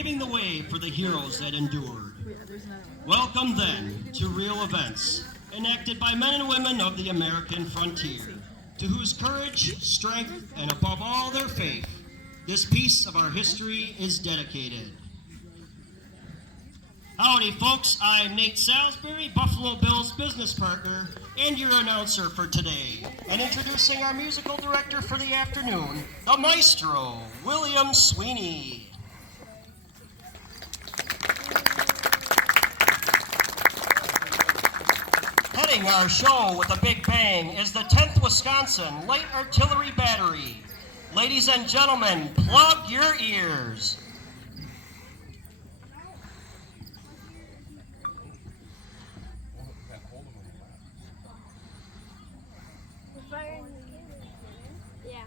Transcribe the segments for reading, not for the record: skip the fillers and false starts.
paving the way for the heroes that endured. Welcome then to real events, enacted by men and women of the American frontier, to whose courage, strength, and above all their faith, this piece of our history is dedicated. Howdy folks, I'm Nate Salisbury, Buffalo Bill's business partner, and your announcer for today. And introducing our musical director for the afternoon, the maestro, William Sweeney. Heading our show with a big bang is the 10th Wisconsin Light Artillery Battery. Ladies and gentlemen, plug your ears. Yeah.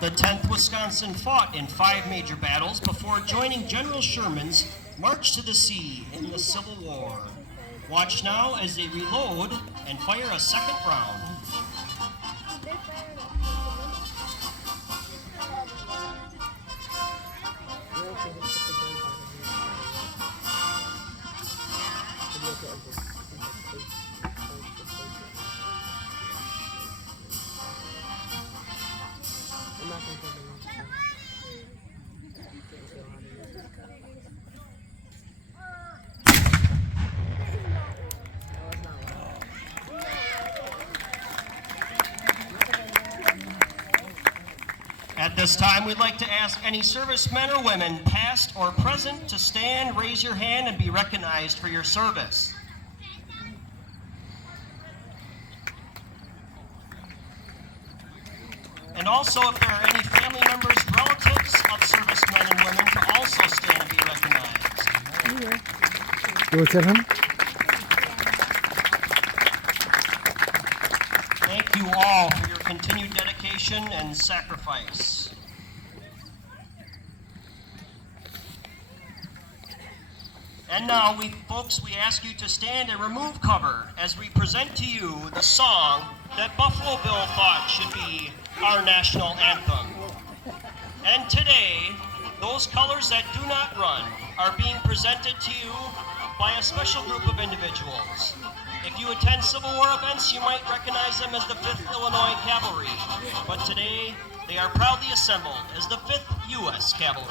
The 10th Wisconsin fought in 5 major battles before joining General Sherman's March to the Sea in the Civil War. Watch now as they reload and fire a second round. At this time, we'd like to ask any servicemen or women, past or present, to stand, raise your hand, and be recognized for your service. And also, if there are any family members, relatives of servicemen and women, to also stand and be recognized. Thank you all for your continued dedication and sacrifice. And now, we ask you to stand and remove cover as we present to you the song that Buffalo Bill thought should be our national anthem. And today, those colors that do not run are being presented to you by a special group of individuals. If you attend Civil War events, you might recognize them as the 5th Illinois Cavalry, but today they are proudly assembled as the 5th U.S. Cavalry.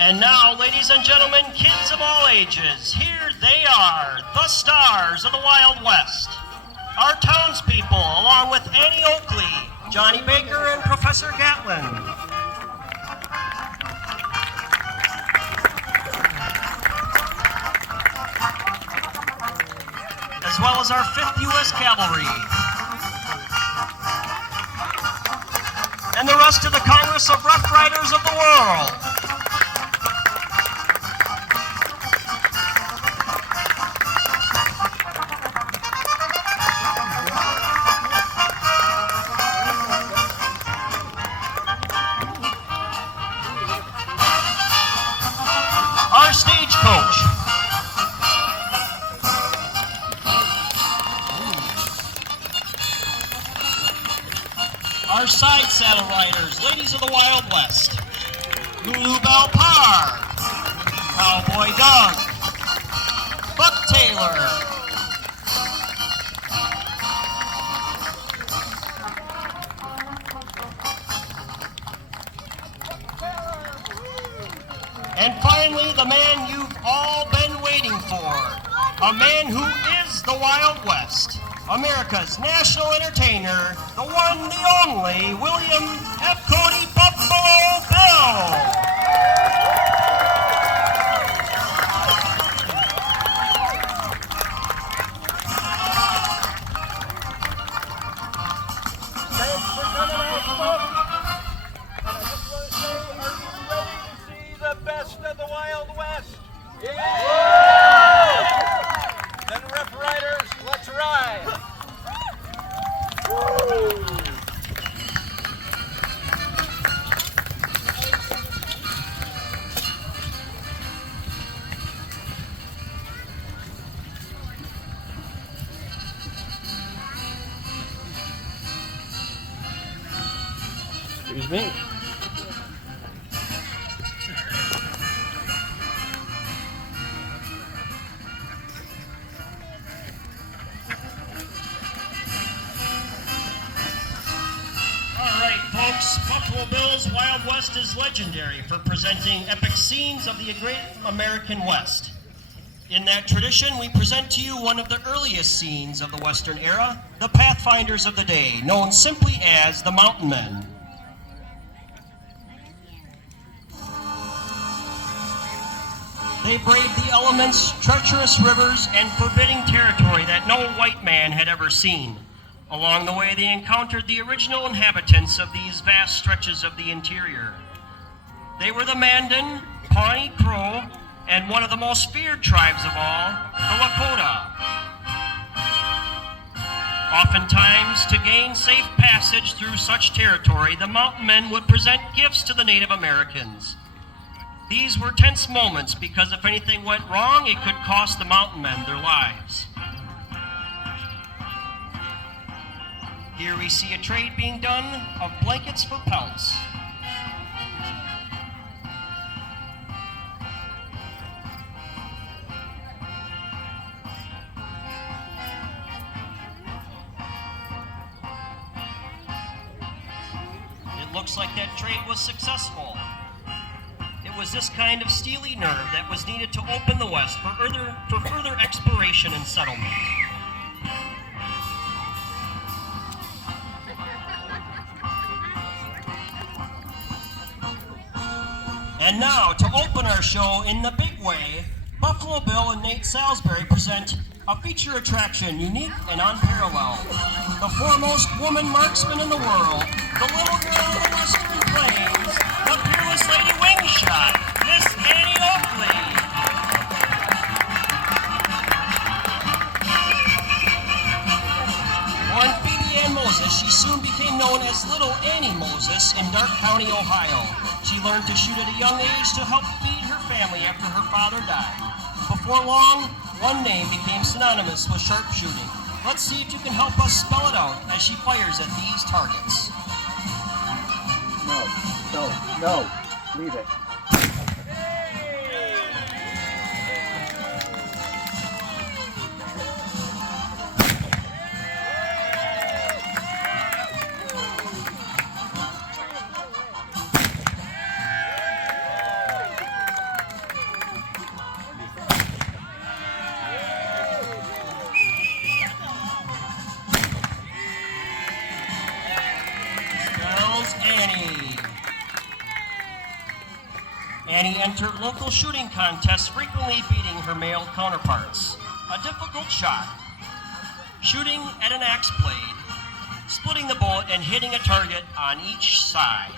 And now, ladies and gentlemen, kids of all ages, here they are, the stars of the Wild West. Our townspeople, along with Annie Oakley, Johnny Baker, and Professor Gatlin. As well as our 5th U.S. Cavalry. And the rest of the Congress of Rough Riders of the world. Our stagecoach. Our side saddle riders, ladies of the Wild West. Lulu Bell Parr, Cowboy Doug, Buck Taylor, and finally the man you've all been waiting for, a man who is the Wild West. America's national entertainer, the one, the only, William F. Cody Buffalo Bill. Thanks for coming out, folks. And I just want to say, are you ready to see the best of the Wild West? Yeah! Then Rough Riders, let's ride. Excuse me. Folks, Buffalo Bill's Wild West is legendary for presenting epic scenes of the great American West. In that tradition, we present to you one of the earliest scenes of the Western era, the Pathfinders of the day, known simply as the Mountain Men. They braved the elements, treacherous rivers, and forbidding territory that no white man had ever seen. Along the way, they encountered the original inhabitants of these vast stretches of the interior. They were the Mandan, Pawnee Crow, and one of the most feared tribes of all, the Lakota. Oftentimes, to gain safe passage through such territory, the mountain men would present gifts to the Native Americans. These were tense moments because if anything went wrong, it could cost the mountain men their lives. Here we see a trade being done of blankets for pelts. It looks like that trade was successful. It was this kind of steely nerve that was needed to open the West for further exploration and settlement. And now, to open our show in the big way, Buffalo Bill and Nate Salisbury present a feature attraction unique and unparalleled. The foremost woman marksman in the world, the little girl of the Western Plains, the fearless lady wingshot, Miss Annie Oakley. Born Phoebe Ann Moses, she soon became known as Little Annie Moses in Darke County, Ohio. She learned to shoot at a young age to help feed her family after her father died. Before long, one name became synonymous with sharpshooting. Let's see if you can help us spell it out as she fires at these targets. No, leave it. entered local shooting contests, frequently beating her male counterparts. A difficult shot, shooting at an axe blade, splitting the bullet and hitting a target on each side.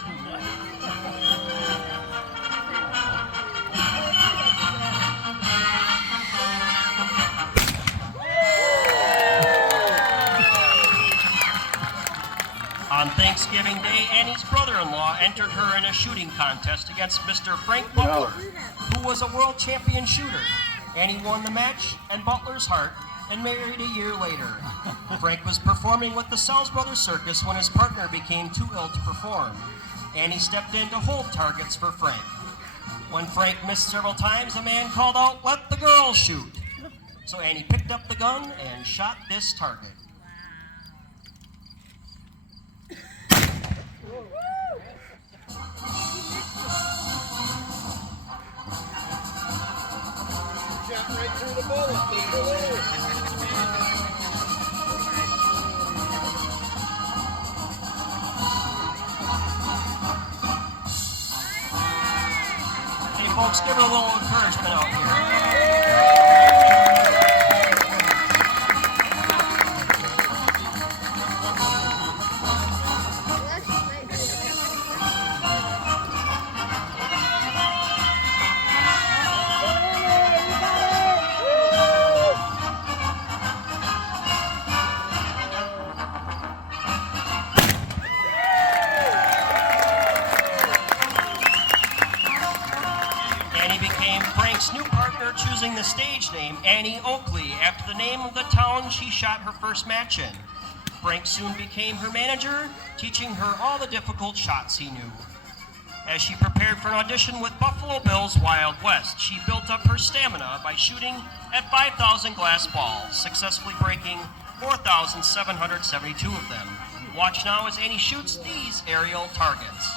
On Thanksgiving Day, Annie's brother-in-law entered her in a shooting contest against Mr. Frank Butler, who was a world champion shooter. Annie won the match and Butler's heart and married a year later. Frank was performing with the Sells Brothers Circus when his partner became too ill to perform. Annie stepped in to hold targets for Frank. When Frank missed several times, a man called out, "Let the girl shoot." So Annie picked up the gun and shot this target. Shot right through the bullet. Hey folks, give her a little encouragement out here. New partner, choosing the stage name Annie Oakley after the name of the town she shot her first match in. Frank soon became her manager, teaching her all the difficult shots he knew. As she prepared for an audition with Buffalo Bill's Wild West, she built up her stamina by shooting at 5,000 glass balls, successfully breaking 4,772 of them. Watch now as Annie shoots these aerial targets.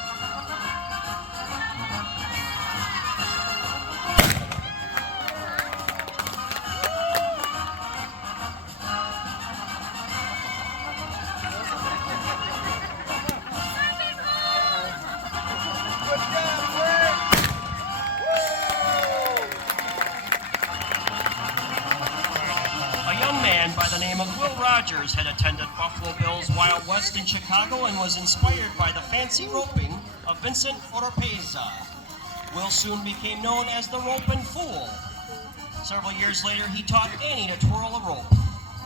By the name of Will Rogers had attended Buffalo Bill's Wild West in Chicago and was inspired by the fancy roping of Vincent Oropeza. Will soon became known as the Ropin' Fool. Several years later, he taught Annie to twirl a rope.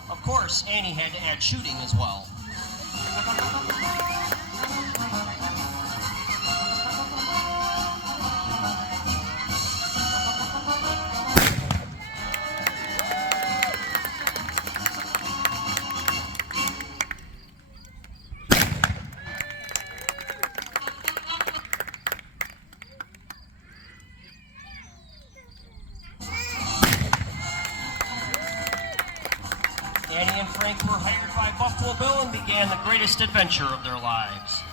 Of course, Annie had to add shooting as well. Annie and Frank were hired by Buffalo Bill and began the greatest adventure of their lives.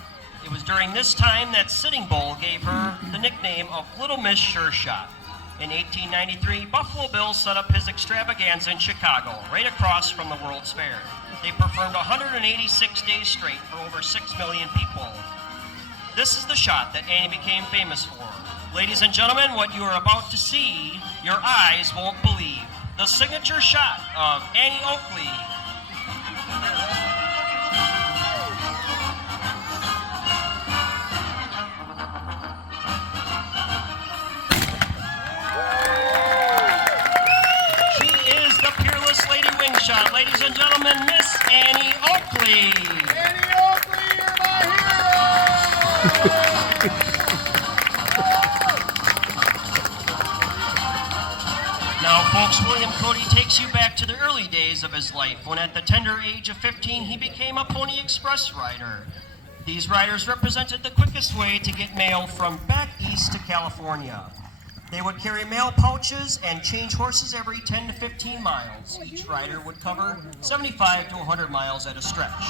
It was during this time that Sitting Bull gave her the nickname of Little Miss Sure Shot. In 1893, Buffalo Bill set up his extravaganza in Chicago, right across from the World's Fair. They performed 186 days straight for over 6 million people. This is the shot that Annie became famous for. Ladies and gentlemen, what you are about to see, your eyes won't believe. The signature shot of Annie Oakley. She is the peerless Lady Wingshot. Ladies and gentlemen, Miss Annie Oakley. Annie Oakley, you're my hero! Now, folks, William Cody takes you back to the early days of his life when at the tender age of 15 he became a Pony Express rider. These riders represented the quickest way to get mail from back east to California. They would carry mail pouches and change horses every 10 to 15 miles. Each rider would cover 75 to 100 miles at a stretch.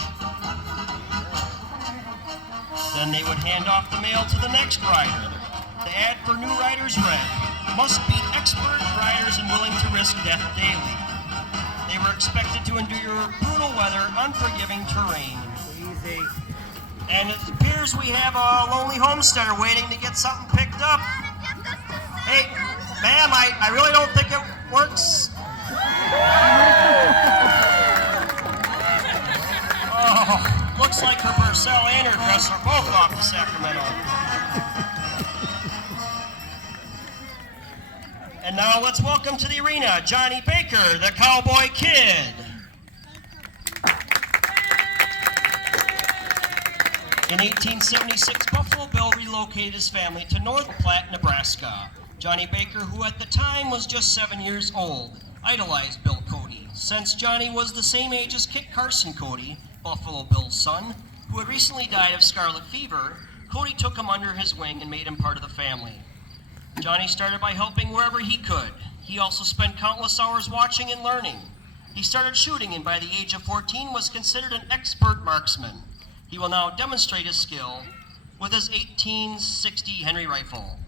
Then they would hand off the mail to the next rider. The ad for new riders read, "Must be expert riders and willing to risk death daily." They were expected to endure brutal weather, unforgiving terrain. Easy. And it appears we have a lonely homesteader waiting to get something picked up. Ma'am, I really don't think it works. Oh, looks like her Purcell and her dress are both off to Sacramento. And now let's welcome to the arena Johnny Baker, the Cowboy Kid. In 1876, Buffalo Bill relocated his family to North Platte, Nebraska. Johnny Baker, who at the time was just 7 years old, idolized Bill Cody. Since Johnny was the same age as Kit Carson Cody, Buffalo Bill's son, who had recently died of scarlet fever, Cody took him under his wing and made him part of the family. Johnny started by helping wherever he could. He also spent countless hours watching and learning. He started shooting and by the age of 14 was considered an expert marksman. He will now demonstrate his skill with his 1860 Henry rifle.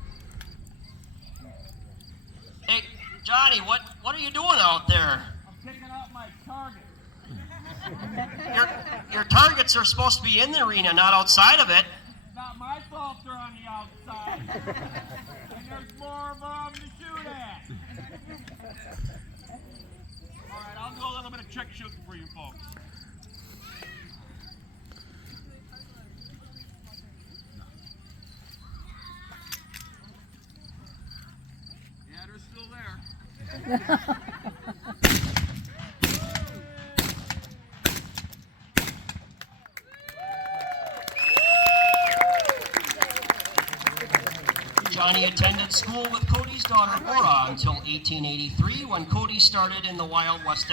Hey, Johnny, what are you doing out there? I'm picking out my target. Your targets are supposed to be in the arena, not outside of it. It's not my fault they're on the outside. And there's more of them to shoot at. All right, I'll do a little bit of trick shooting for you folks. Yeah, they're still there. Johnny attended school with Cody's daughter Laura until 1883 when Cody started in the Wild West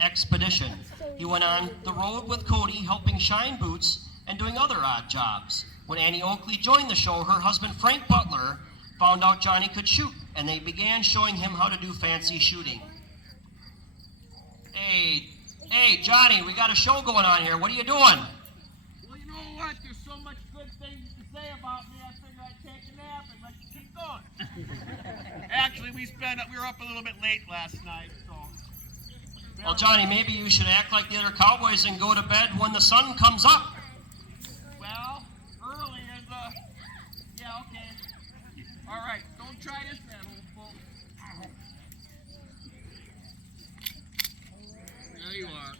expedition. He went on the road with Cody helping shine boots and doing other odd jobs. When Annie Oakley joined the show, her husband Frank Butler found out Johnny could shoot and they began showing him how to do fancy shooting. Hey Johnny, we got a show going on here. What are you doing? Well, you know what? There's so much good things to say about me, I figured I'd take a nap and let you keep going. Actually, we were up a little bit late last night, so. Well, Johnny, maybe you should act like the other cowboys and go to bed when the sun comes up. Well, early is, yeah, okay. All right, don't try this at home, folks. There you are.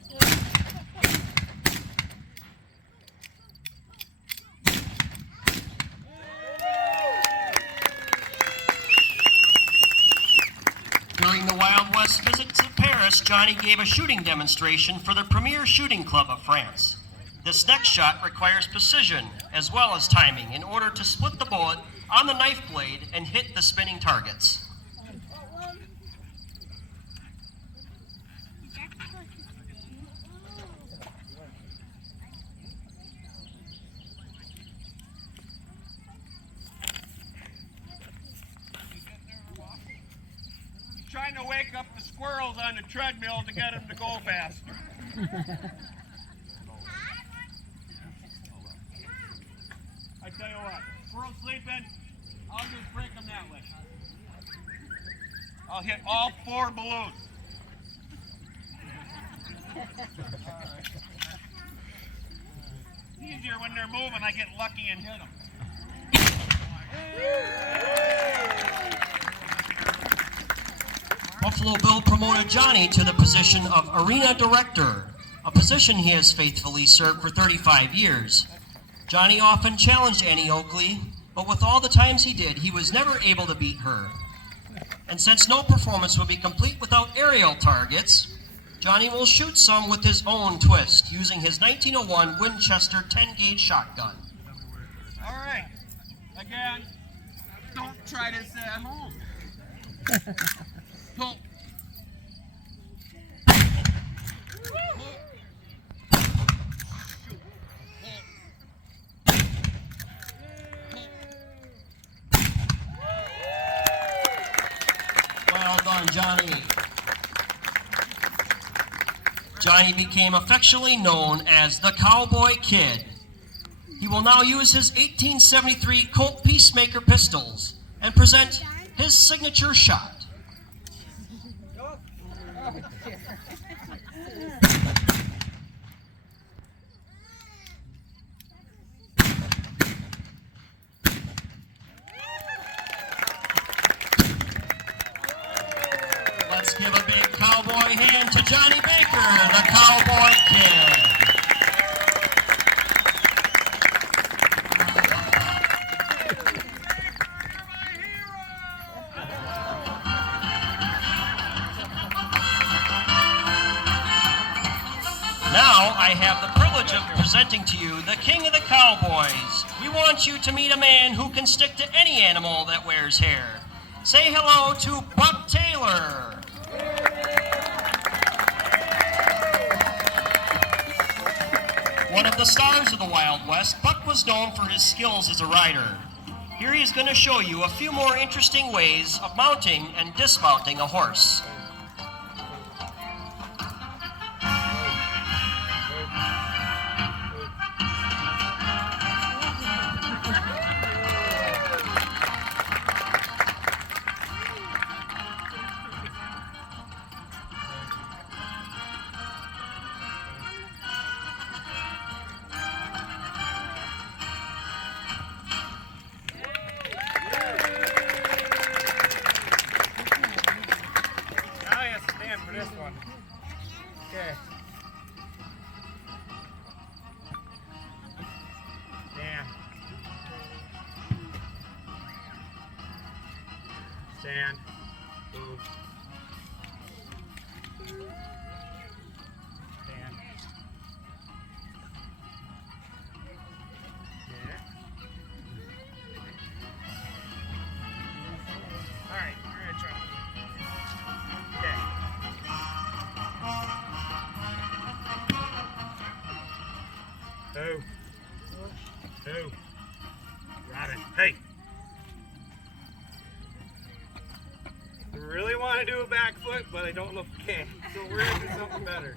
During the Wild West visit to Paris, Johnny gave a shooting demonstration for the premier shooting club of France. This next shot requires precision as well as timing in order to split the bullet on the knife blade and hit the spinning targets. Trying to wake up the squirrels on the treadmill to get them to go faster. I tell you what, squirrels sleeping, I'll just break them that way. I'll hit all 4 balloons. Easier when they're moving, I get lucky and hit them. Buffalo Bill promoted Johnny to the position of arena director, a position he has faithfully served for 35 years. Johnny often challenged Annie Oakley, but with all the times he did, he was never able to beat her. And since no performance would be complete without aerial targets, Johnny will shoot some with his own twist, using his 1901 Winchester 10-gauge shotgun. All right, again, don't try this at home. Pull. Well done, Johnny. Johnny became affectionately known as the Cowboy Kid. He will now use his 1873 Colt Peacemaker pistols and present his signature shot. Johnny Baker, the Cowboy Kid. Now I have the privilege of presenting to you the King of the Cowboys. We want you to meet a man who can stick to any animal that wears hair. Say hello to Buck Taylor. One of the stars of the Wild West, Buck was known for his skills as a rider. Here he is going to show you a few more interesting ways of mounting and dismounting a horse. Stand. Move. Stand. Yeah. All right, we're gonna try. Okay. Two. Robin. Hey. I really want to do a back foot, but I don't know if I can. So we're going to do something better.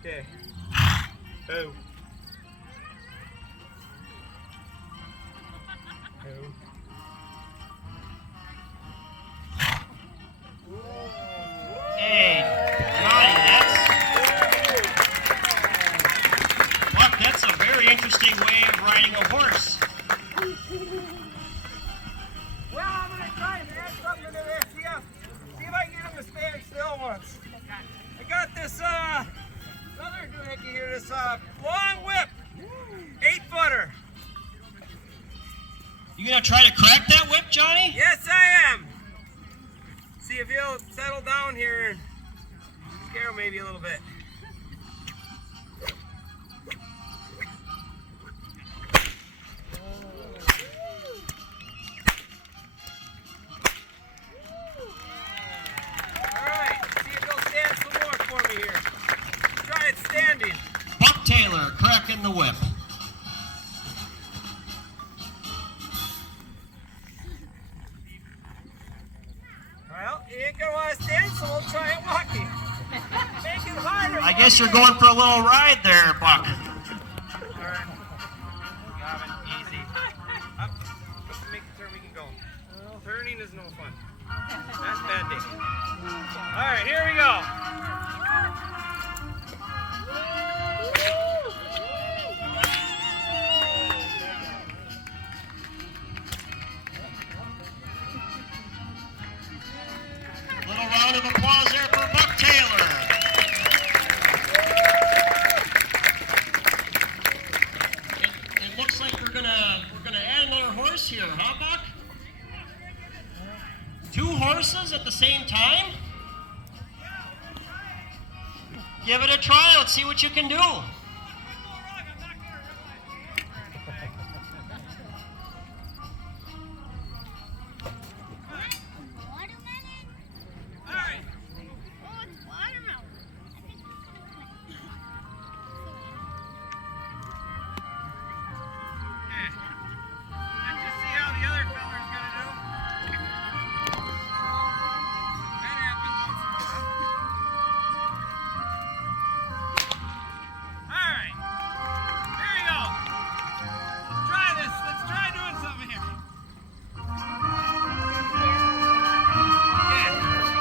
Okay. Two. Hey, Johnny, that's a very interesting way of riding a horse. Well, I'm going to try and add something to this. See if I can get him to stand still once. I got this other doohickey here, this long whip, 8-footer. You gonna try to crack that whip, Johnny? Yes, I am. See if he'll settle down here and scare him maybe a little bit. Buck Taylor cracking the whip. Well, he ain't gonna want to stand, so we'll try it walking. Make it harder. I guess you're going for a little ride there, Buck. Turn. Robin, easy. Up. Just make the turn we can go. Turning is no fun. That's bad day. All right, here we go. Little round of applause there for Buck Taylor. It looks like we're gonna add another horse here, huh, Buck? 2 horses at the same time? Give it a try. Let's see what you can do.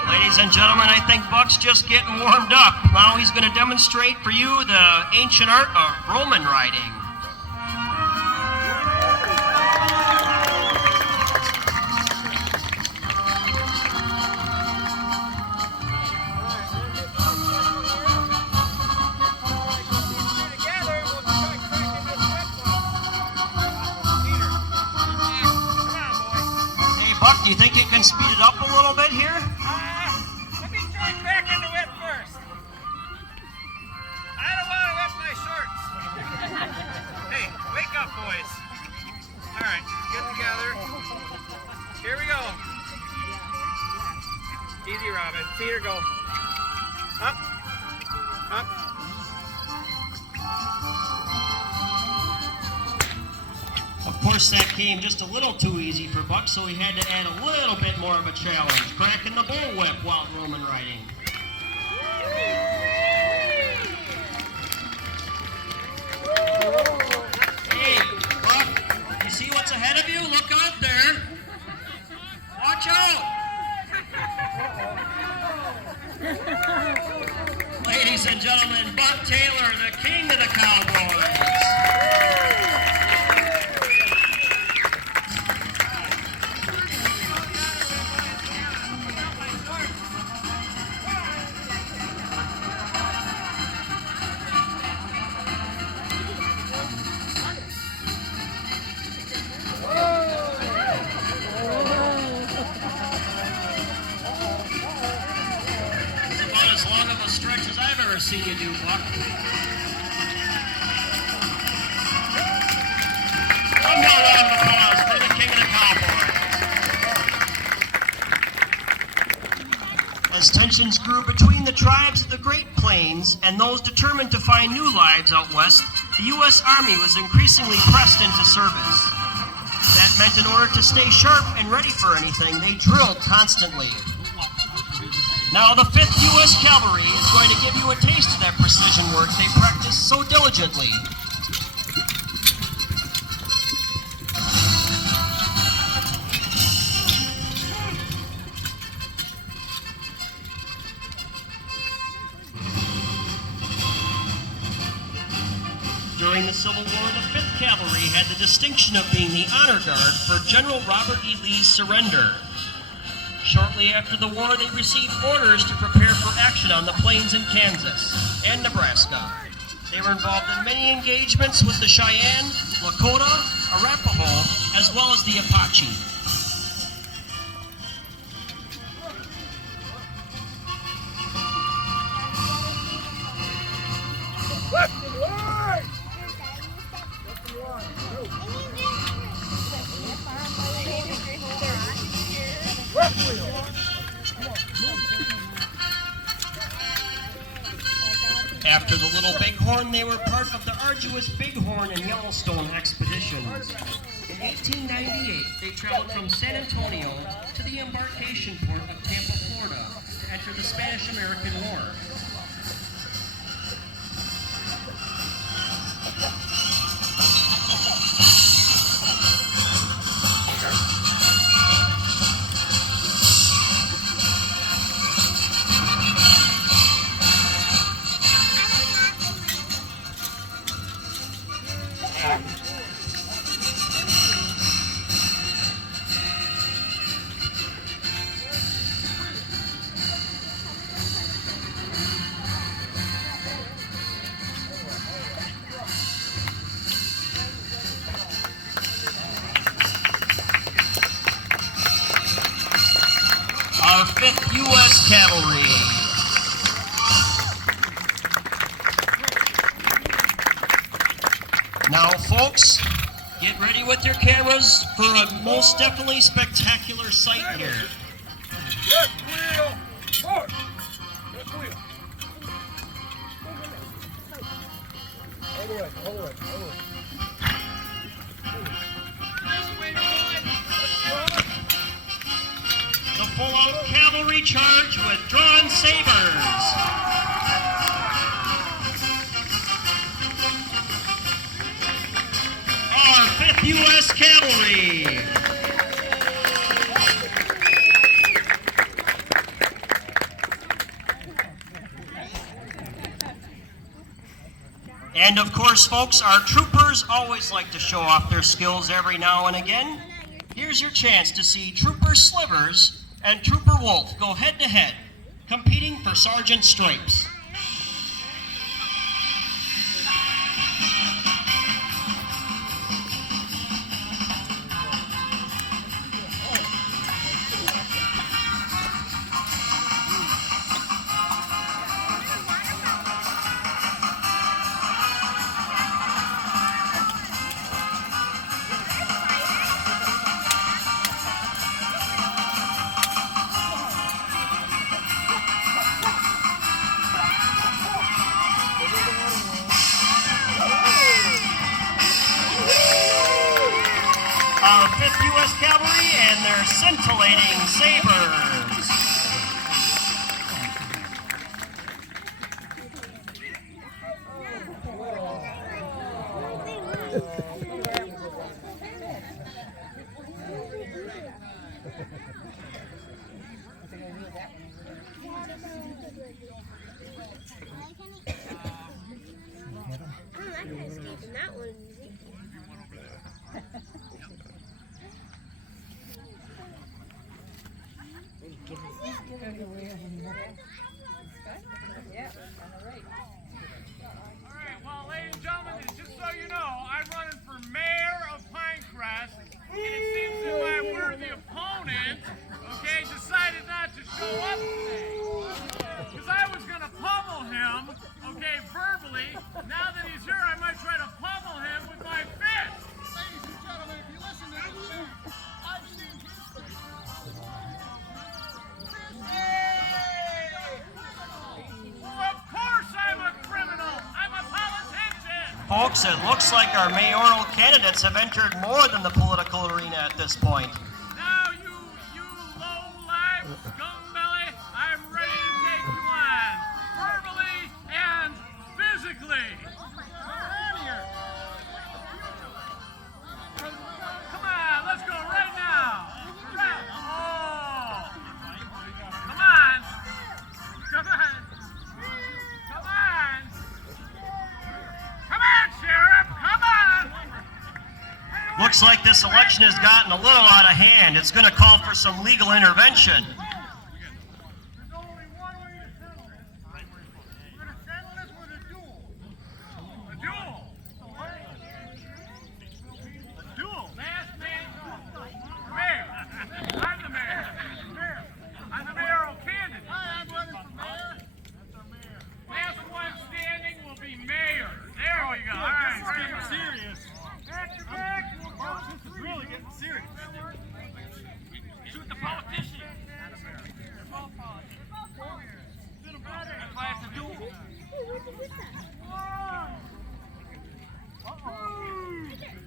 Ladies and gentlemen, I think Buck's just getting warmed up. Now he's going to demonstrate for you the ancient art of Roman riding. we speed it up a little bit here? Let me join back into it first. I don't want to wet my shorts. Hey, wake up, boys. All right, get together. Here we go. Easy, Robin. See her go. Up. Up. Of course, that came just a little too easy for Buck, so he had to add a little bit more of a challenge, cracking the bullwhip while Roman riding. Hey, Buck, you see what's ahead of you? Look out there. Watch out. Ladies and gentlemen, Buck Taylor, the king of the Cowboys. As long of a stretch as I've ever seen you do, Buck. One more round of applause for the king of the Cowboys. As tensions grew between the tribes of the Great Plains and those determined to find new lives out west, the U.S. Army was increasingly pressed into service. That meant in order to stay sharp and ready for anything, they drilled constantly. Now the 5th U.S. Cavalry is going to give you a taste of that precision work they practice so diligently. During the Civil War, the 5th Cavalry had the distinction of being the honor guard for General Robert E. Lee's surrender. Shortly after the war, they received orders to prepare for action on the plains in Kansas and Nebraska. They were involved in many engagements with the Cheyenne, Lakota, Arapaho, as well as the Apache. After the Little Bighorn, they were part of the arduous Bighorn and Yellowstone expeditions. In 1898, they traveled from San Antonio to the embarkation port of Tampa, Florida, to enter the Spanish-American War. Our 5th U.S. Cavalry. Now, folks, get ready with your cameras for a most definitely spectacular sight here. Left wheel, forward. Left wheel. All the way, all the way, all the way. The full-out cavalry charge with drawn sabers. Our 5th U.S. Cavalry. And of course, folks, our troopers always like to show off their skills every now and again. Here's your chance to see Trooper Slivers and Trooper Wolf go head-to-head, competing for Sergeant Stripes. our 5th U.S. Cavalry and their scintillating sabers. Alright, well, ladies and gentlemen, just so you know, I'm running for mayor of Pinecrest, and it seems that my worthy opponent, okay, decided not to show up today. Because I was going to pummel him, okay, verbally. Now that he's here, I might try to pummel him with my fist. Ladies and gentlemen, if you listen to this, I've seen history. Of course I'm a criminal. I'm a politician. Folks, it looks like our mayoral candidates have entered more than the political arena at this point. Now you low-life scumbelly, I'm ready to take you on. Verbally and physically. Come on, let's go right now. Oh. Come on. Come on. Come on. Come on, Sheriff. Come on. Looks like this election has gotten a little out of hand. It's going to call for some legal intervention. There's only one way to settle this. We're going to settle this with a duel. A duel. A duel. Last man. Mayor. I'm the mayor. I'm the mayoral candidate. Hi, I'm running for mayor. That's our mayor. Last one standing will be mayor. There we go. All right. This is getting serious. Back to back. This is really getting serious. Shoot the politician. They're both politicians. That's why it's a duel.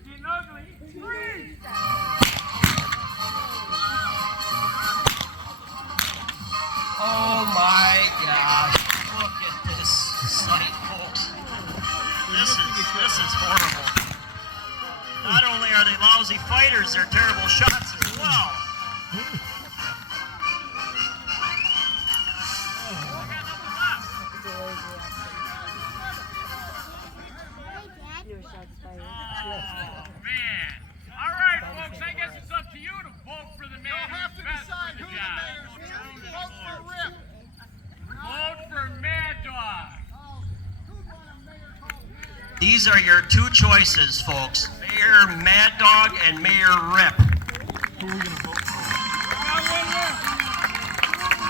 Getting ugly. Freeze! Oh my gosh. Look at this sight, folks. This is horrible. Not only are they lousy fighters, they're terrible shots as well. Man. All right, folks, I guess it's up to you to vote for the man who's best for the job. Vote for Rip. Vote for Mad Dog. These are your two choices, folks. Mayor Mad Dog and Mayor Rip.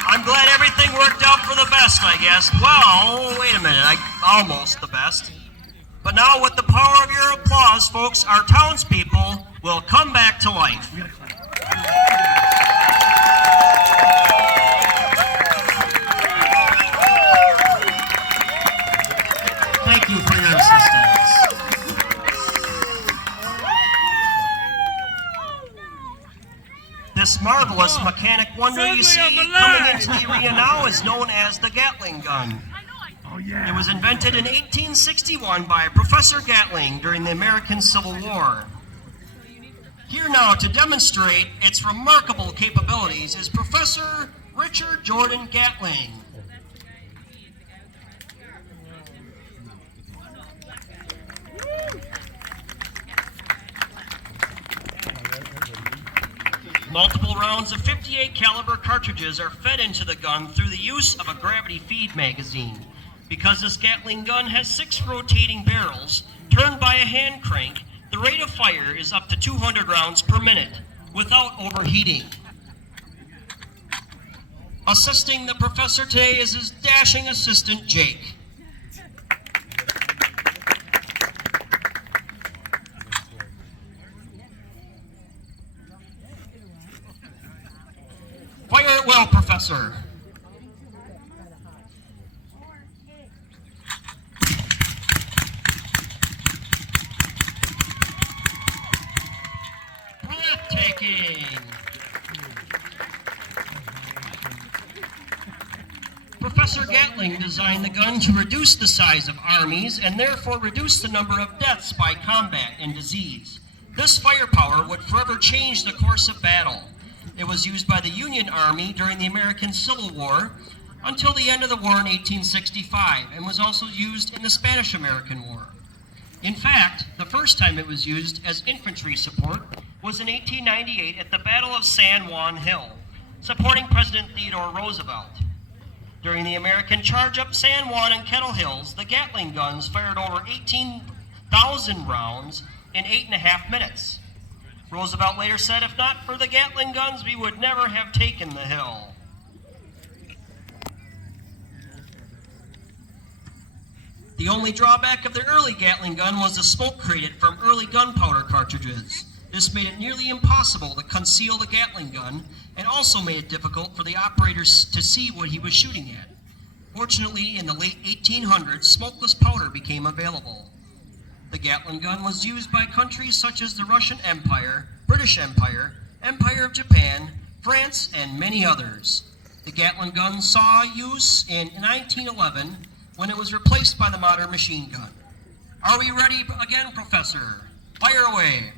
I'm glad everything worked out for the best, I guess. Well, wait a minute, almost the best. But now with the power of your applause, folks, our townspeople will come back to life. Thank you for your assistance. This marvelous mechanic wonder you see coming into the arena now is known as the Gatling gun. It was invented in 1861 by Professor Gatling during the American Civil War. Here now to demonstrate its remarkable capabilities is Professor Richard Jordan Gatling. Multiple rounds of .58 caliber cartridges are fed into the gun through the use of a gravity feed magazine. Because this Gatling gun has 6 rotating barrels, turned by a hand crank, the rate of fire is up to 200 rounds per minute, without overheating. Assisting the professor today is his dashing assistant, Jake. Fire it well, Professor. Gatling designed the gun to reduce the size of armies and therefore reduce the number of deaths by combat and disease. This firepower would forever change the course of battle. It was used by the Union Army during the American Civil War until the end of the war in 1865, and was also used in the Spanish-American War. In fact, the first time it was used as infantry support was in 1898 at the Battle of San Juan Hill, supporting President Theodore Roosevelt. During the American charge up San Juan and Kettle Hills, the Gatling guns fired over 18,000 rounds in 8.5 minutes. Roosevelt later said, "If not for the Gatling guns, we would never have taken the hill." The only drawback of the early Gatling gun was the smoke created from early gunpowder cartridges. This made it nearly impossible to conceal the Gatling gun and also made it difficult for the operators to see what he was shooting at. Fortunately, in the late 1800s, smokeless powder became available. The Gatling gun was used by countries such as the Russian Empire, British Empire, Empire of Japan, France, and many others. The Gatling gun saw use in 1911 when it was replaced by the modern machine gun. Are we ready again, Professor? Fire away.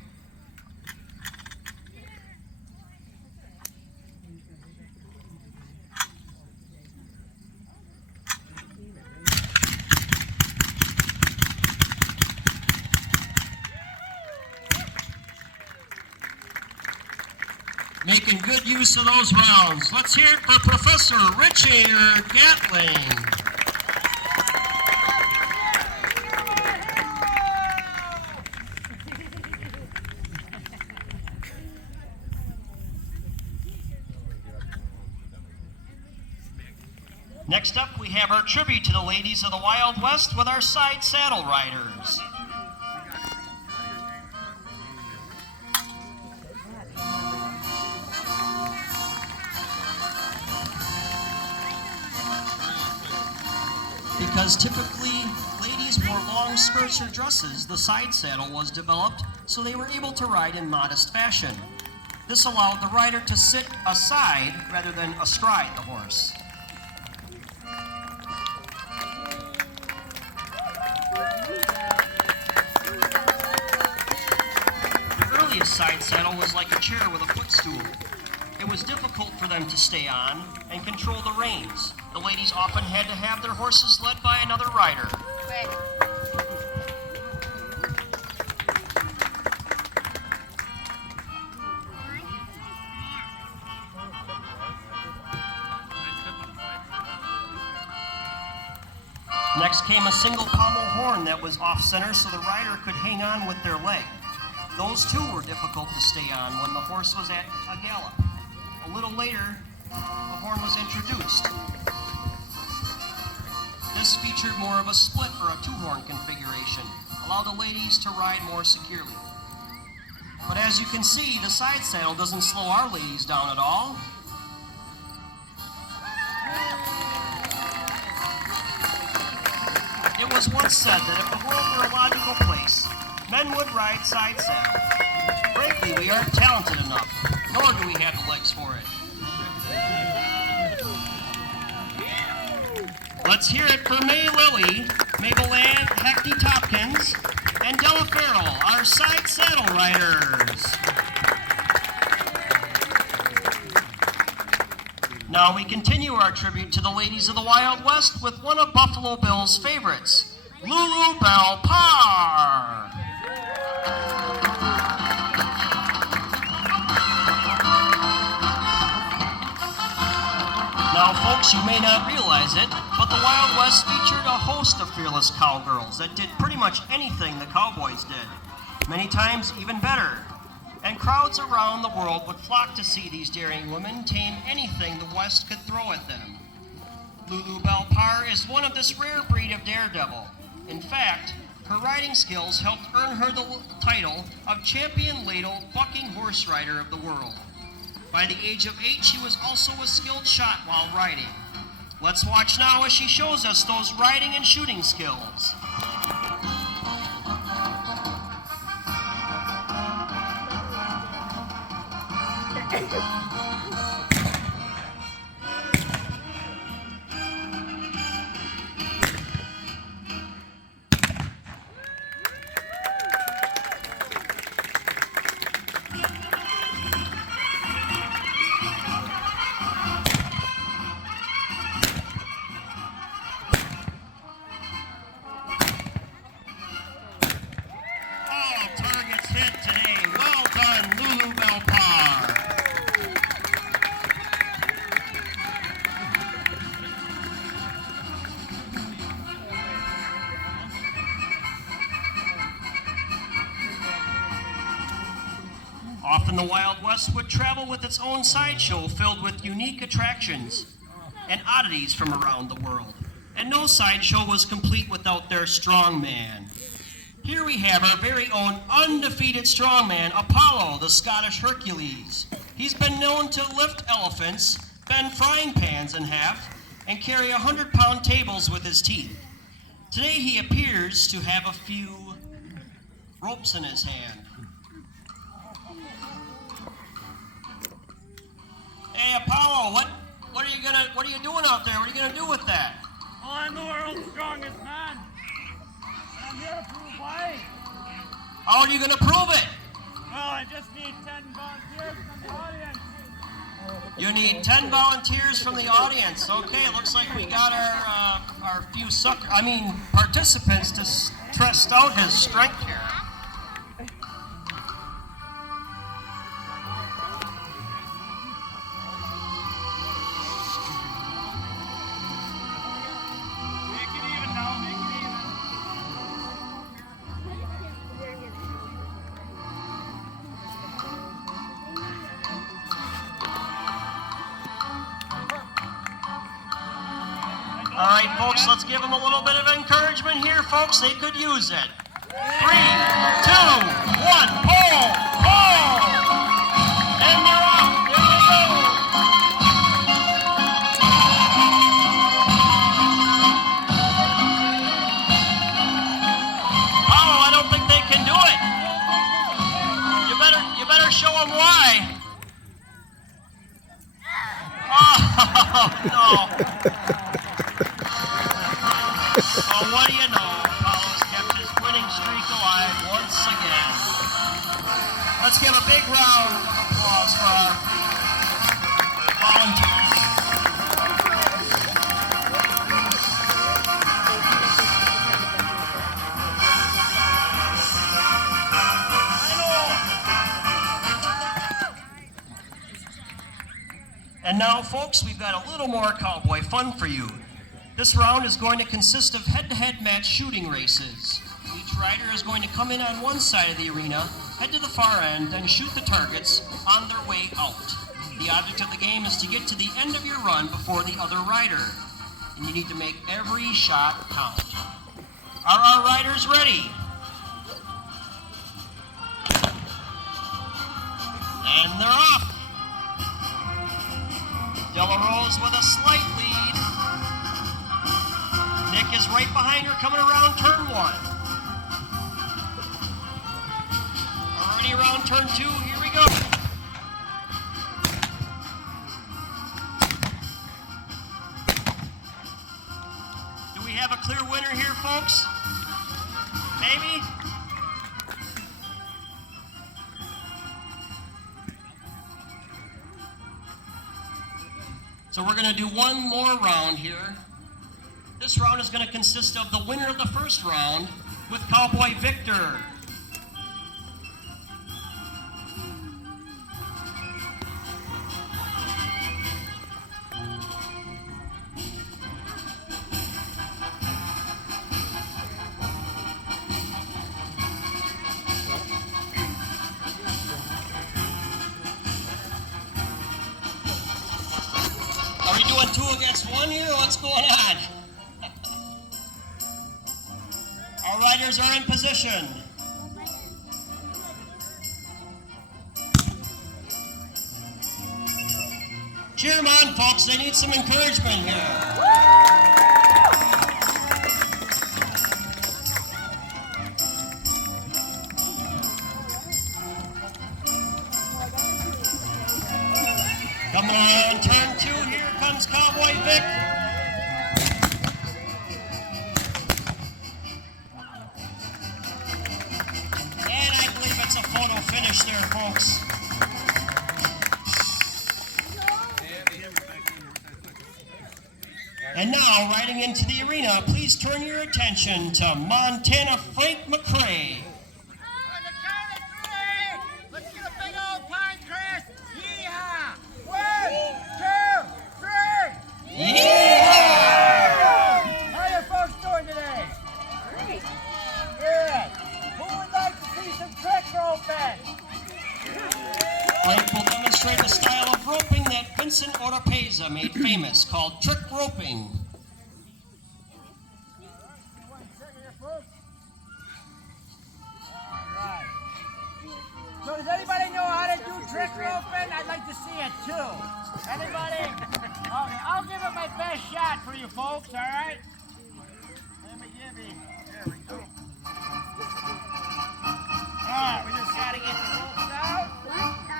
Making good use of those rounds. Let's hear it for Professor Richard Gatling. Next up, we have our tribute to the ladies of the Wild West with our side saddle riders. Because typically ladies wore long skirts or dresses, the side saddle was developed so they were able to ride in modest fashion. This allowed the rider to sit aside rather than astride the horse. The earliest side saddle was like a chair with a footstool. It was difficult for them to stay on and control the reins. The ladies often had to have their horses led by another rider. Next came a single pommel horn that was off-center so the rider could hang on with their leg. Those too were difficult to stay on when the horse was at a gallop. A little later, the horn was introduced. This featured more of a split or a two-horn configuration, allowed the ladies to ride more securely. But as you can see, the side saddle doesn't slow our ladies down at all. It was once said that if the world were a logical place, men would ride side saddle. Frankly, we aren't talented enough, nor do we have the legs for it. Let's hear it for May Lilly, Mabel Ann Hackney Tompkins, and Della Farrell, our side saddle riders. Now we continue our tribute to the ladies of the Wild West with one of Buffalo Bill's favorites, Lulu Bell Parr. Now, folks, you may not realize it, but the Wild West featured a host of fearless cowgirls that did pretty much anything the cowboys did, many times even better. And crowds around the world would flock to see these daring women tame anything the West could throw at them. Lulu Bell Parr is one of this rare breed of daredevil. In fact, her riding skills helped earn her the title of Champion Ladle Bucking Horse Rider of the World. By the age of 8, she was also a skilled shot while riding. Let's watch now as she shows us those riding and shooting skills. hit today. Well done, Lulu Belpar. Often the Wild West would travel with its own sideshow filled with unique attractions and oddities from around the world. And no sideshow was complete without their strongman. Here we have our very own undefeated strongman, Apollo, the Scottish Hercules. He's been known to lift elephants, bend frying pans in half, and carry 100-pound tables with his teeth. Today he appears to have a few ropes in his hand. Hey Apollo, what are you doing out there? What are you gonna do with that? Oh, I'm the world's strongest man. I'm here to prove why. How are you gonna prove it? Well, I just need 10 volunteers from the audience. You need 10 volunteers from the audience. Okay, it looks like we got our few participants to test out his strength here. All right, folks, let's give them a little bit of encouragement here, folks. They could use it. 3, 2, 1, pull, pull. And they're off. There they go. Oh, I don't think they can do it. You better show them why. Oh, no. Oh, what do you know? Apollo's kept his winning streak alive once again. Let's give a big round of applause for our volunteers. And now, folks, we've got a little more cowboy fun for you. This round is going to consist of head-to-head match shooting races. Each rider is going to come in on one side of the arena, head to the far end, and shoot the targets on their way out. The object of the game is to get to the end of your run before the other rider, and you need to make every shot count. Are our riders ready? And they're off. Delarose with a slight lead. Nick is right behind her coming around turn 1. Already around turn 2, here we go. Do we have a clear winner here, folks? Maybe? So we're going to do one more round here. This round is going to consist of the winner of the first round with Cowboy Victor. Are we doing 2 against 1 here, or what's going on? Our riders are in position. Cheer them on, folks. They need some encouragement here. Come on, turn 2. Here comes Cowboy Vic. And I believe it's a photo finish there, folks. And now, riding into the arena, please turn your attention to Montana Frank McCrae. On the count of 3, demonstrate a style of roping that Vincent Oropeza made famous called trick roping. So does anybody know how to do trick roping? I'd like to see it too. Anybody? Okay, I'll give it my best shot for you folks, all right? Let me give you. There we go. All right, we just gotta get the ropes out.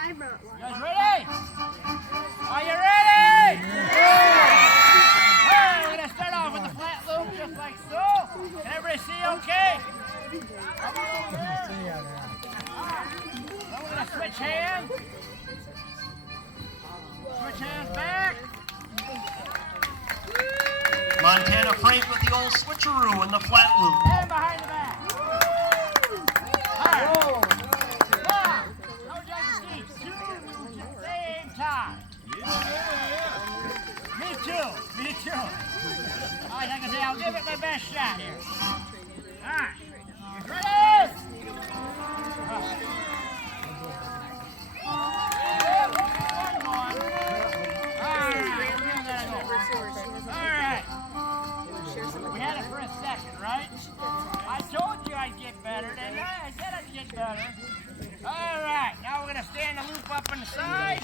You guys ready? Are you ready? Yeah! All right, we're gonna start off with the flat loop just like so. Can everybody see okay? We're gonna switch hands. Switch hands back. Montana Frank with the old switcheroo and the flat loop. And behind the back. All right. Now, how would you like to see 2 loops at the same time? Me too. Me too. All right, like I say, I'll give it my best shot here. All right. You ready? Alright. We had it for a second, right? I told you I'd get better, didn't I? I said I'd get better. Alright, now we're going to stand the loop up on the side,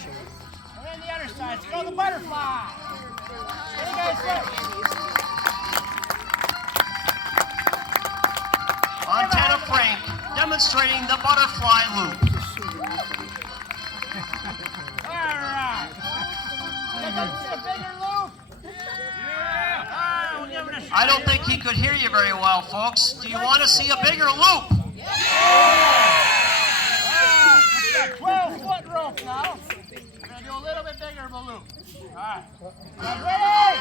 and then the other side. Let's go the butterfly. What do you guys think? Montana Frank demonstrating the butterfly loop. Alright. A bigger loop? Yeah! We'll give it a shot. I don't think he could hear you very well, folks. Do you want to see a bigger loop? It's a 12-foot rope now. We're going to do a little bit bigger of a loop. Alright. Guys ready?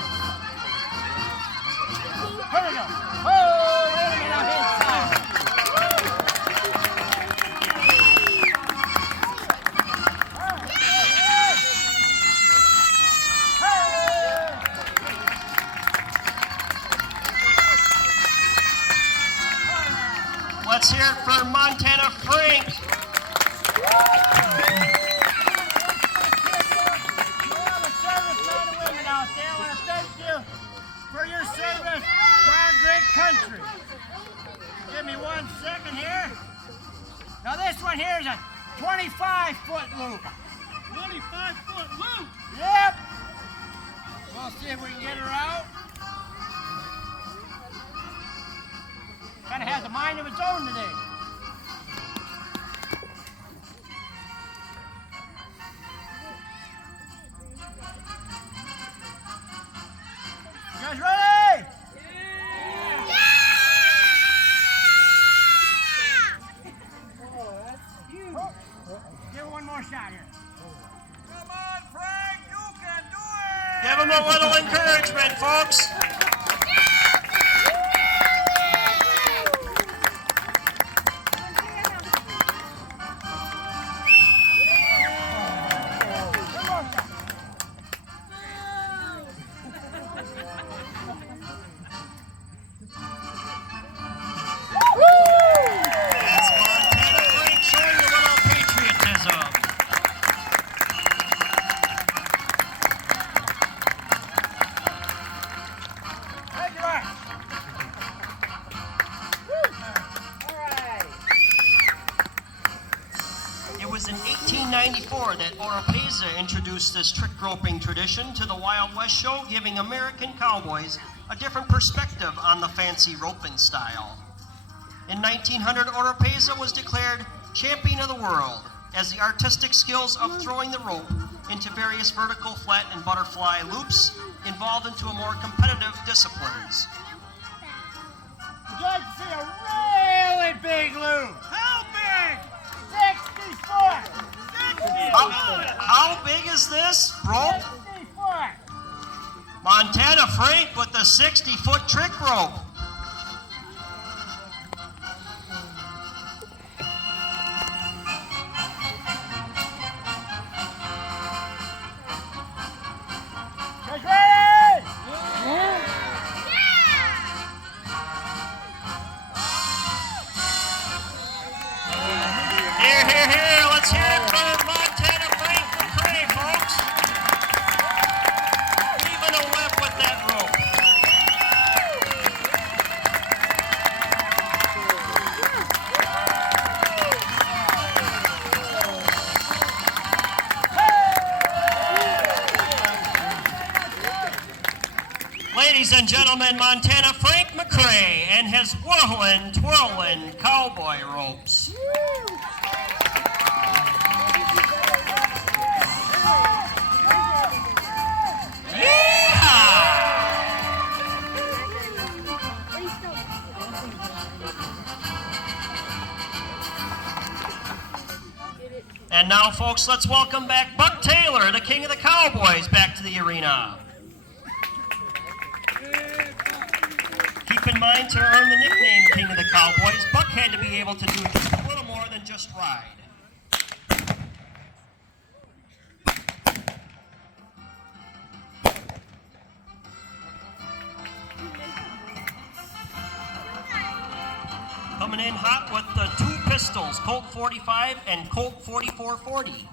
Here we go. Oh, wait a minute, I'm inside. Let's hear it for Montana Frank. For your service for our great country. Give me 1 second here. Now this one here is a 25-foot loop. 25-foot loop. Yep. We'll see if we can get her out. Kind of has a mind of its own today. You guys ready? Yeah! Give it one more shot here. Come on, Frank, you can do it! Give him a little encouragement, folks. That's Montana Frank showing a little patriotism. Thank you, Mark. All right. It was in 1894 that Oropeza introduced this trick roping tradition to the Wild West show, giving American cowboys a different perspective on the fancy roping style. In 1900, Oropeza was declared champion of the world as the artistic skills of throwing the rope into various vertical, flat, and butterfly loops evolved into a more competitive disciplines. Would you like to see a really big loop? How big? 60 foot! 60 How big is this rope? 60 foot! Montana Frank with the 60-foot trick rope. Guys ready? Here, here, here. Let's hear it for Montana Frank for Crest. and gentlemen, Montana Frank McCrae and his whirling, twirling cowboy ropes. And now, folks, let's welcome back Buck Taylor, the king of the cowboys, back to the arena. Keep in mind, to earn the nickname King of the Cowboys, Buck had to be able to do just a little more than just ride. Coming in hot with the two pistols, Colt 45 and Colt 4440.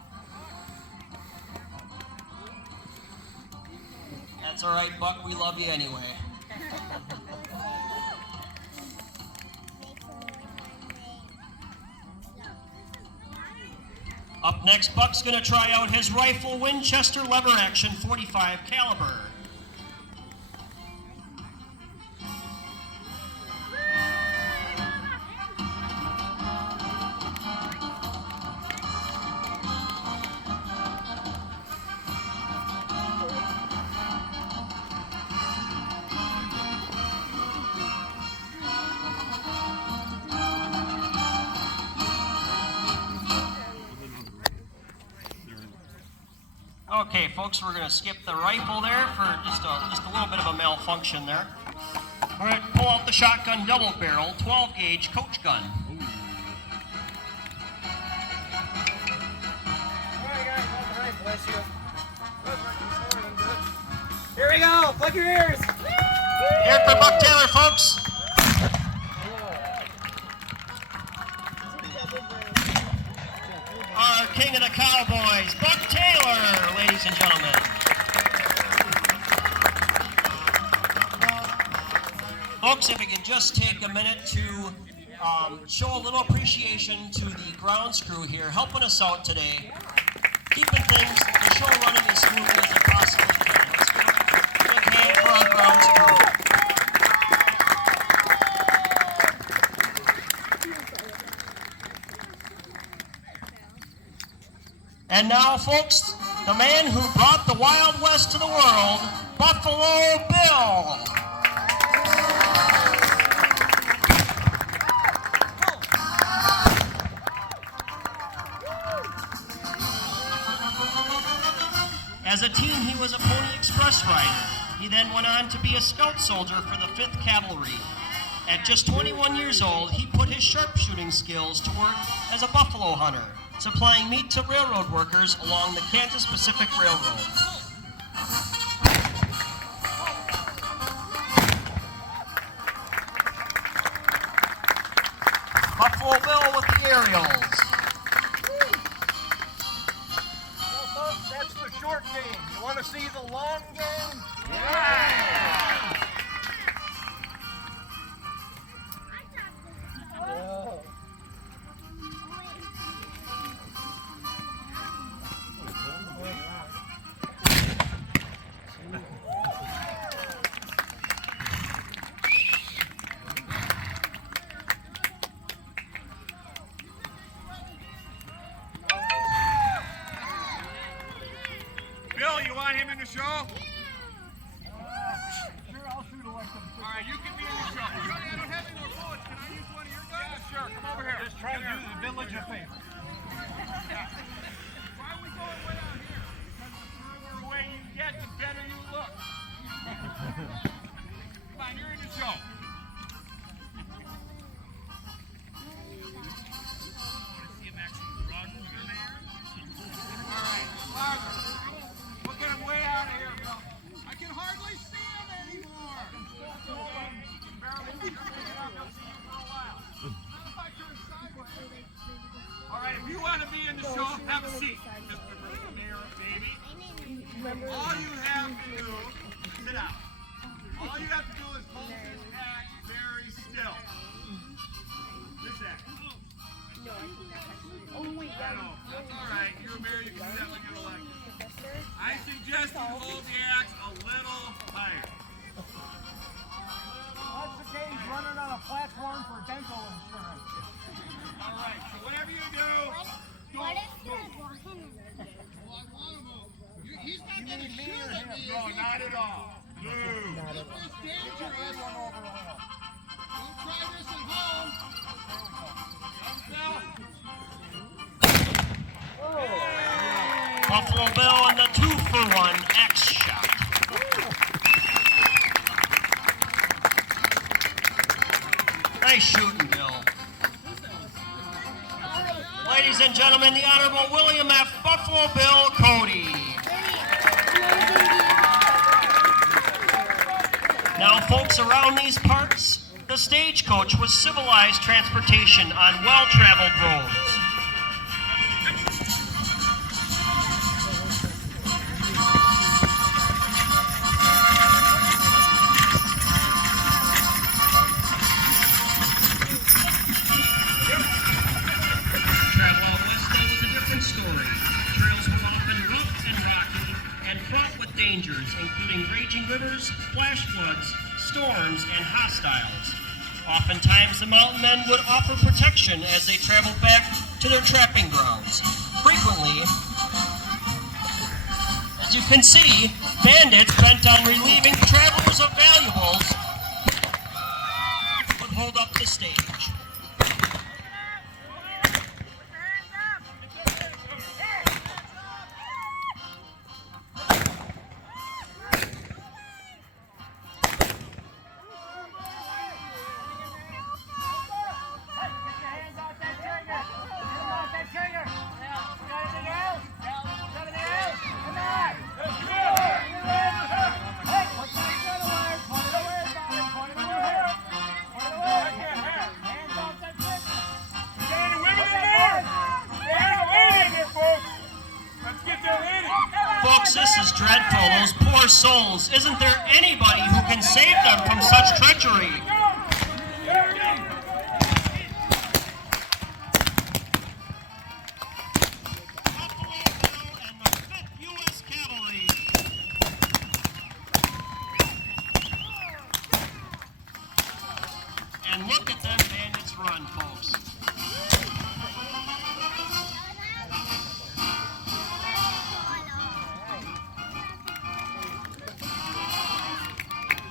That's all right, Buck. We love you anyway. Up next, Buck's going to try out his rifle Winchester lever action 45 caliber. Okay, folks, we're going to skip the rifle there for just a little bit of a malfunction there. We're going to pull out the shotgun double barrel 12 gauge coach gun. Alright guys, all right, bless you. Here we go, plug your ears. Here for Buck Taylor, folks. Our king of the cowboys, Buck Taylor, ladies and gentlemen. Folks, if we could just take a minute to show a little appreciation to the grounds crew here helping us out today, keeping things, the show running as smoothly as it possibly can. Let's give a big hand for our grounds crew. And now, folks, the man who brought the Wild West to the world, Buffalo Bill. As a teen, he was a Pony Express rider. He then went on to be a scout soldier for the 5th Cavalry. At just 21 years old, he put his sharpshooting skills to work as a buffalo hunter, supplying meat to railroad workers along the Kansas Pacific Railroad. Buffalo Bill with the aerials. Well, folks, that's the short game. You want to see the long game? Bill, you want him in the show? Sure, I'll shoot a like them. All right, you can be in the show. Johnny, I don't have any more bullets. Can I use one of your guns? Yeah, sure. Come over here. Just try to do the village a favor. Why are we going way out here? Because the further away you get, the better you look. Come on, you're in the show. All right, farther. Look at him way out of here, Bill. I can hardly see him anymore. All right, if you want to be in the show, have a seat. Mr. Mayor, baby. All you have to do, sit down. All you have to do is hold this axe very still. This axe. Oh, wait, I know. That's all right. You're a mayor, you can do that when you're elected. I suggest you hold the axe a little higher. platform for dental insurance. All right, so whatever you do, What if there's one? He's not going to shoot at me. no, not at all. No. It's dangerous. Don't try this at home. Buffalo Bill and the 2-for-1 X shot. Nice shooting, Bill. Ladies and gentlemen, the Honorable William F. Buffalo Bill Cody. Now, folks, around these parts, the stagecoach was civilized transportation on well-traveled roads. Travel out west, though, was a different story. Trails were often rough and rocky and fraught with dangers, including raging rivers, flash floods, storms, and hostiles. Oftentimes, the mountain men would offer protection as they traveled back to their trapping grounds. Frequently, as you can see, bandits bent on relieving travelers of valuables would hold up the stage. Folks, this is dreadful. Those poor souls. Isn't there anybody who can save them from such treachery? Buffalo Bill and the 5th U.S. Cavalry. And look at them bandits run, folks.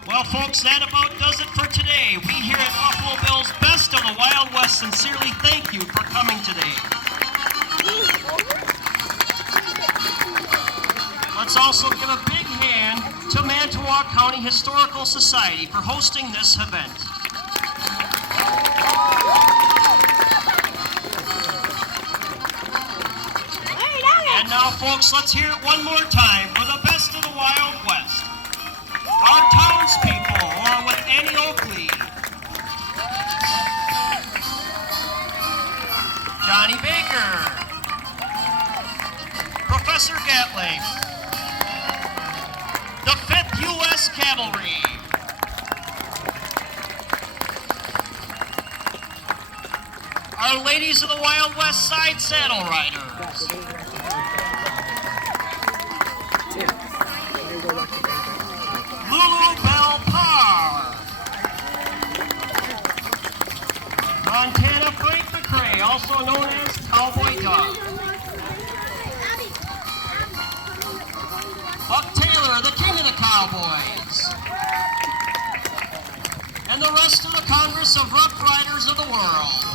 Well, folks, that about does it for today. We here at Buffalo Bill's Best of the Wild West sincerely thank you for coming today. Let's also give a big hand to Manitowoc County Historical Society for hosting this event. And now, folks, let's hear it one more time for the Best of the Wild West. Our townspeople, along with Annie Oakley, Johnny Baker, Professor Gatling, the 5th U.S. Cavalry, Our Ladies of the Wild West Side Saddle Riders, Lulu Bell Parr, Montana Frank McCrae, also known as Cowboy Dog, Buck Taylor, the King of the Cowboys, and the rest of the Congress of Rough Riders of the world.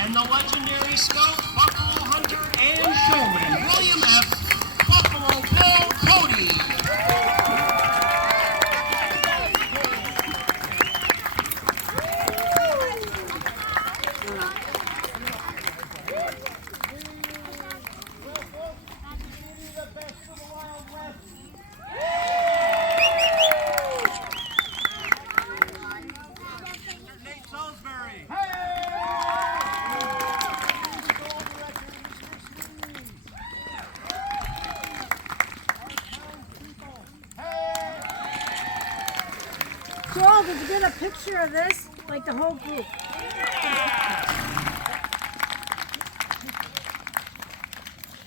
And the legendary scout, buffalo hunter, and showman, William F. Buffalo Bill Cody. Nate Salisbury. Joel, did you get a picture of this? Like the whole group?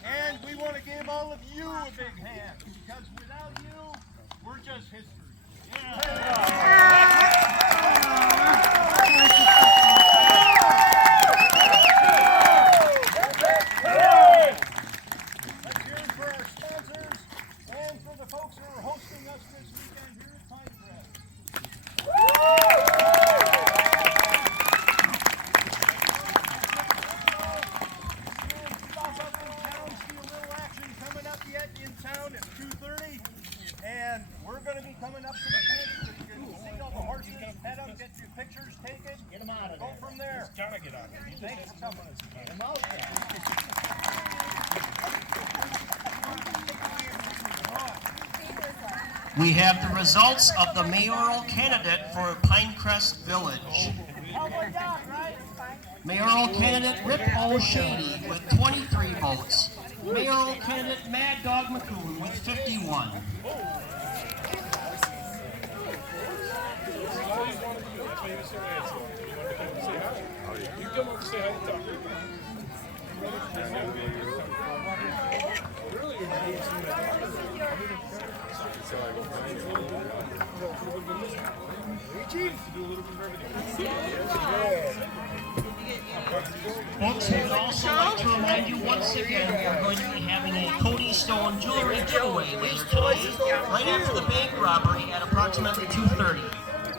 And we want to give all of you a big hand, because without you, says history. Let's hear it for our sponsors and for the folks who are hosting us this weekend here at Pinecrest. Stop up in town, see a little action coming up yet in town at 2:30. And we're going to be coming up to the fence so you can see all the horses, pet them, get your pictures taken. Get them out of there. Go from there. Gotta get out of there. Thanks for coming. Get them out there. We have the results of the mayoral candidate for Pinecrest Village. Mayoral candidate Rip O'Shady with 23 votes. Mayoral candidate Mad Dog McCoon with 51. Folks, we would also like to remind you once again we're going to be having a Cody Stone jewelry giveaway later today, right after the bank robbery at approximately 2:30.